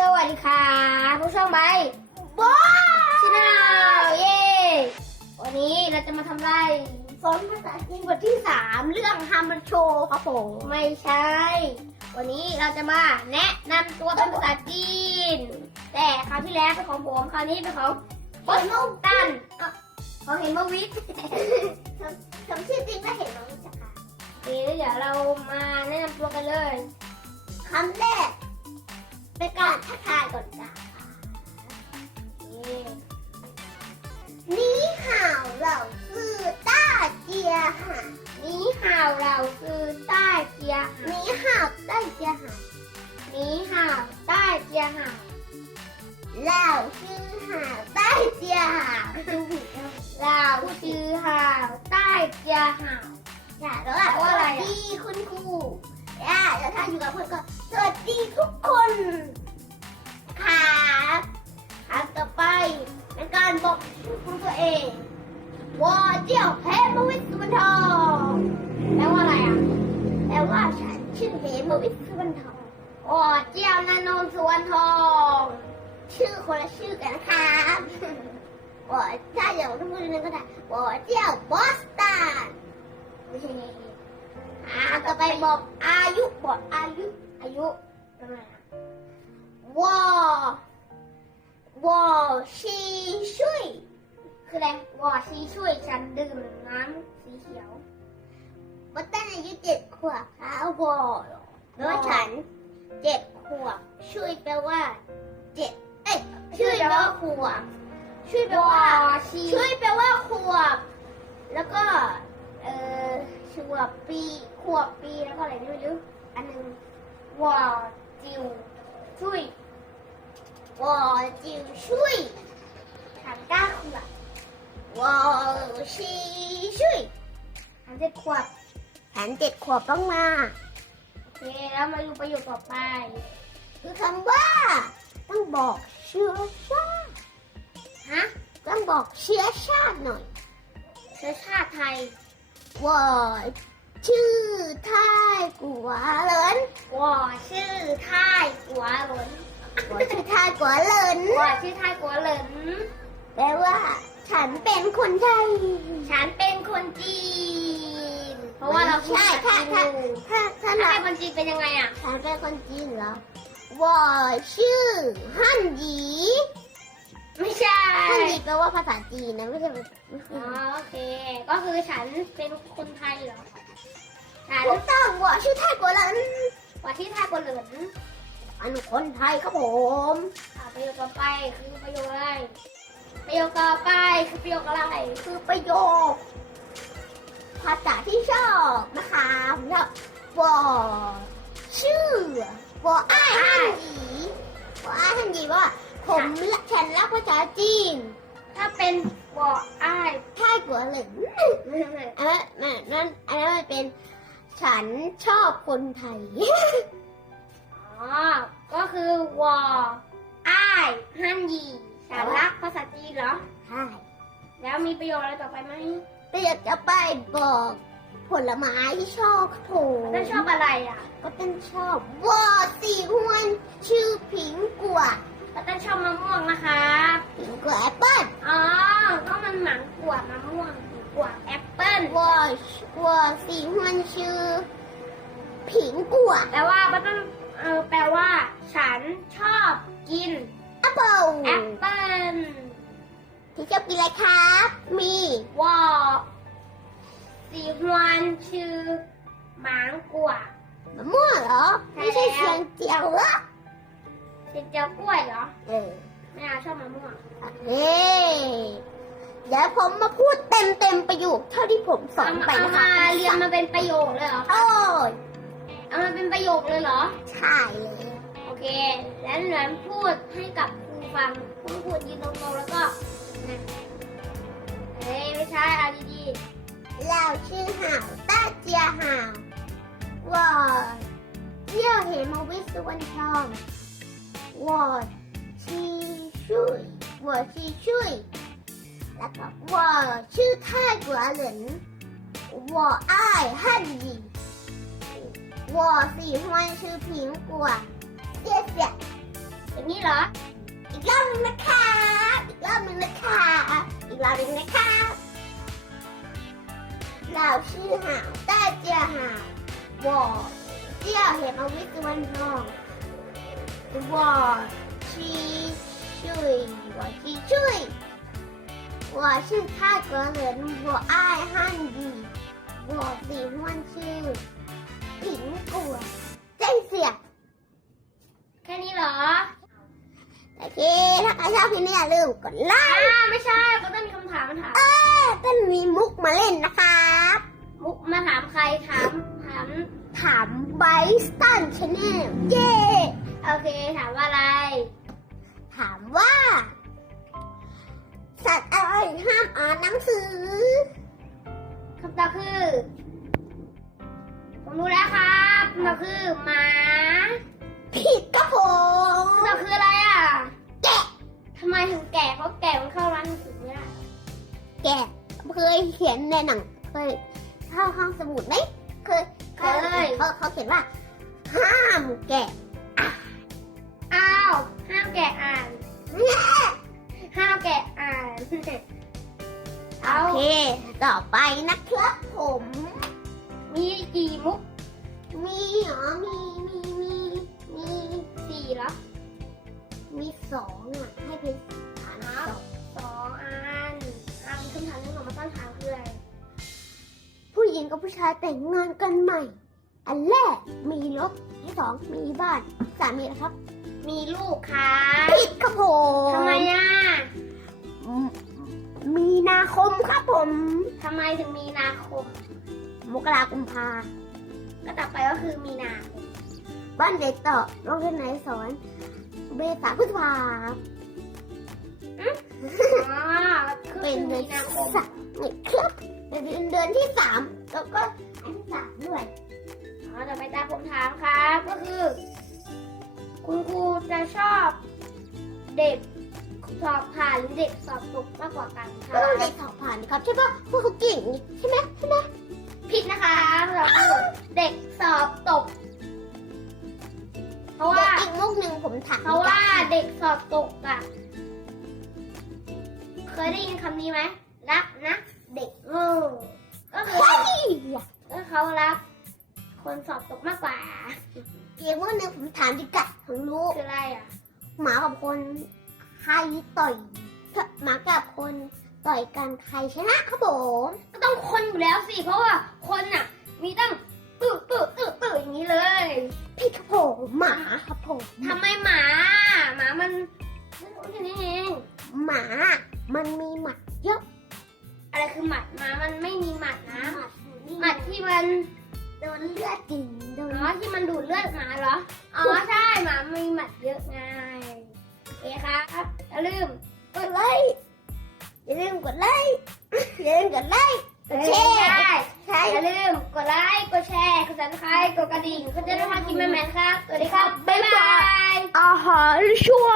สวัสดีค่ะผู้ชมใบบ๊อชินาเย้วันนี้เราจะมาทำอะไรสอนภาษาจีนบทที่สามเรื่องฮัมมันโชว์ครับผมไม่ใช่ วันนี้เราจะมาแนะนำตัวเป็นภาษาจีน แต่คราวที่แล้วเป็นของผมคราวนี้เป็นของเห็นมุกตันเอ้าของเห็นมาวิทย์คำชื่อจริงไม่เห็นน้องจักค่ะเดี๋ยวเดี๋ยวเรามาแนะนำตัวกันเลยคำแรก เป็นการทักทายก่อนจ้านี่นี่ข่าวเราคือต้าเจียหานี่ห่าวเราคือใต้เจียหานี่ข่าวต้าเจียหานี่ห่าวใต้เจียหาเราชื่อหาต้าเจียหาเราชื่อห่าวใต้เจียหาอย่าแล้วอะแปลว่าอะไรอะสวัสดีคุณครู ย่าแล้วถ้าอยู่กับเพื่อนก็สวัสดีทุกคนครับอันต่อไปเป็นการบอกชื่อของตัวเองวอเจียวเพชรมวิทสุวรรณทองแปลว่าอะไรอะแปลว่าฉันชื่อเพชรมวิทสุวรรณทองอ๋อเจียวนานนสวนทอง ชื่อคนละชื่อกันนะครับวอถ้าอย่างทุกคนนึงก็ได้วอเจียวบอสตันไม่ใช่ไง อ่าต่อไปบอกอายุบอกอายุ อายุทำไมอะวอวอชีช่วยคืออะไรวอชีช่วยฉันดื่มน้ำสีเขียวบัตตันอายุเจ็ดขวบค่ะวอแปลว่าฉันเจ็ดขวบช่วยแปลว่าเจ็ดเอ้ยช่วยแปลว่าขวบช่วยแปลว่าช่วยแปลว่าขวบ แล้วก็เออขวบปี วบปีแล้วก็อะไรไม่รู้อันหนึ่งวอจิวช่วยวอจิวช่วยฉันเก้าขวบวอชีช่วยฉันเจ็ดขวบฉันเจ็ดขวบต้องมาโอเคแล้วมาดูประโยคต่อไป คือคำว่า ต้องบอกเชื้อชาติฮะต้องบอกเชื้อชาติหน่อย เชื้อชาติไทยว่า ชื่อท่ายกัวเหลินวอชื่อท่ายกัวหลนว่าชื่อท่ายกัวเหลินวอชื่อท่ายกัวเหลินแปลว่า ฉันเป็นคนไทย ฉันเป็นคนจีน เพราะว่าเราพูดใช่ภาถ้าษาถ้าจีนอยู่ถ้าถ้าถ้าเราเป็นคนจีนเป็นยังไงอะ ฉันเป็นคนจีนเหรอว่าชื่อฮั่นหยีไม่ใช่ ฮั่นหยีแปลว่าภาษาจีนนะไม่ใช่ภาษา อ๋อโอเค ก็คือฉันเป็นคนไทยเหรอ ฉันถูกต้องว่าชื่อท่ายกัวเหลินว่าที่ท่ายกัวเหลินอันคนไทยครับผมอ่าประโยคต่อไปคือประโยคอะไร ประโยคต่อไปคือประโยคอะไร คือประโยคภาษาที่ชอบนะคะผมชอบว่าชื่อว่าอ้ายฮั่นหยีว่าอ้ายฮั่นหยีว่าผมละฉันรักภาษาจีน ถ้าเป็นวออ้ายท่ายกัวเหลินอันนั้นนั่นนั่นอันนั้นมันเป็น ฉันชอบคนไทย อ๋อ ก็คือวออ้ายฮั่นยีฉันรักภาษาจีนเหรอ ใช่แล้วมีประโยคอะไรต่อไปไหมแต่อยากจะไปบอกผลไม้ที่ชอบโถแล้วชอบอะไรอะ ก็เป็นชอบว่าสีหวนชื่อผิงกัว ก็ต้องชอบมะม่วงนะคะ ผิงกัวแอปเปิ้ล อ๋อ ก็มันหมังกวดมะม่วงกวดแอปเปิ้ล ว่าว่าสีหวนชื่อผิงกัว แปลว่าก็ต้องเออแปลว่า ฉัน ชอบกินแอปเปิ้ลแอปเปิ้ลที่ชอบกินอะไรครับ มีวอสีฮวนชื่อหมางกวดมะม่วงเหรอใช่ไม่ใช่แล้วเสียงเจียวเหรอเป็นเจียวกล้วยเหรอ เออไม่เอาชอบมะม่วงเฮ้เดี๋ยวผมมาพูดเต็มเต็มๆประโยคเท่าที่ผมสอนไปเอานะคะมาเรียนมาเป็นประโยคเลยเหรอ โอ้ยเอามาเป็นประโยคเลยเหรอ ใช่เลยโอ เค แล้วเหลือนพูดให้กับครูฟังครูพูดยืนตรงๆแล้วก็เฮ้ยไม่ใช่เอาดีเราชื่อห่าวต้าเจียห่าวว่าเที่ยวเหมวิสุวรรณทองว่าชีช่วยว่าชีช่วยแล้วก็ว่าชื่อท่ากัวเหลินว่าอ้ายฮั่นหยีว่าสีฮวนชื่อผิงกัว เสียเสีย ๆโอเค อย่างนี้เหรอ อีกรอบหนึงนะคะอีกรอบหนึงนะคะอีกรอบหนึงนะคะเราชื่อหาวต้าเจียหาว我เจียเห็นเอาวิศวันทอง我七岁我七岁我是泰国人我爱汉语我喜欢吃苹果真เสีย แ ค่นี้เหรอ โอเค ถ้าใครชอบคลิปนี้อย่าลืมกดไลอ่าค์ไม่ใช่ก็ต้องมีคำถามมาถาม เออต้นมีมุกมาเล่นนะครับ มุกมาถามใครถามถาม ถามไบสตันชาแนลเย้โอเคถามว่าอะไร ถามว่า สัตว์อะไรห้ามอ่านหนังสือ คำตอบคือ ผมรู้แล้วครับคำตอบคือหมา ผิดครับผมคำตอบคืออะไรอะ แกะทำไมถึงแก่เพราะแก่มันเข้าร้านหนังสือไม่ได้แกะเคยเขียนในหนังเคยเข้าห้องสมุดไหมเคยเขาเขาเขาเขียนว่า ห้ามแกะอ้าว ห้ามแก่อ่าน ห้ามแก่อ่านเอาโอเค ต่อไปนะครับผม มีกี่มุก มีเหรอมีมีมีมีสี่เห รอมีสองอะให้เป็นฐานสองสองอันอ่ามีคำถามหนึงของมาต้นถามคืออะไรผู้หญิงกับผู้ชายแต่งงานกันใหม่ อันแรกมีรถที่สองมีบ้านสามีนะครับ มีลูกครับผิดครับผมทำไมอะอืมมีนาคมครับผมทำไมถึงมีนาคม มกรากุมภาก็ต่อไปก็คือมีนา บ้านเด็กต่อโรงเรียนไหนสอนเบษาพฤษภาอ๋อคือเป็นเดืมีอนนาคมสามนี่ครับเป็นเดือนที่สามแล้วก็อันที่สามด้วยอ๋อต่อไปตาผมถามครับก็คือ คุณครูจะชอบเด็กสอบผ่านหรือเด็กสอบตกมากกว่ากันคก็รัต้องบได้สอบผ่านครับใช่ปะพวกเขาเก่งนี่ใช่ไหมใช่ไหมผิดนะคะเราคือเด็กสอบตก เพราะเดี๋ยว่าวอีกมุกหนึ่งผมถามเพราะว่าเด็กสอบตกอะเคยได้ยินคำนี้ไหมรักนะเด็กโง่ก็คือเฮ้ยก็เขารักคนสอบตกมากกว่าอีกมุกหนึ่งผมถามดิกะผมรู้คืออะไรอะ หมากับคนใครต่อยหมากับคนต่อยกันใครชนะครับผมก็ต้องคนอยู่แล้วสิเพราะว่าคนอะ มีตั้ง ตื่ตื่ตื่ตื่อย่างนี้เลยพี่ครับผมหมาครับผมทำไมหมา หมามันมันรู้แค่นี้เองหมา มันมีหมัดเยอะอะไรคือหมัดหมามันไม่มีหมัดนะหมัดหมัดที่มันโดนเลือดกินโดนอ๋อที่มันดูดเลือดหมาเหรออ๋อใช่หมามีหมัดเยอะไงโอเคครับอย่าลืมกดไลค์อย่าลืมกดไลค์อย่าลืมกดไลค์ กดแชใช่ใช่อย่าลืมกดไลค์กดแชร์กดซับสไครต์กดกระดิ่งเพื่อจะได้ไม่พลาดคลิปใหม่ๆนครับสวัสดีครับ บ๊ายบายอาหารชั่ว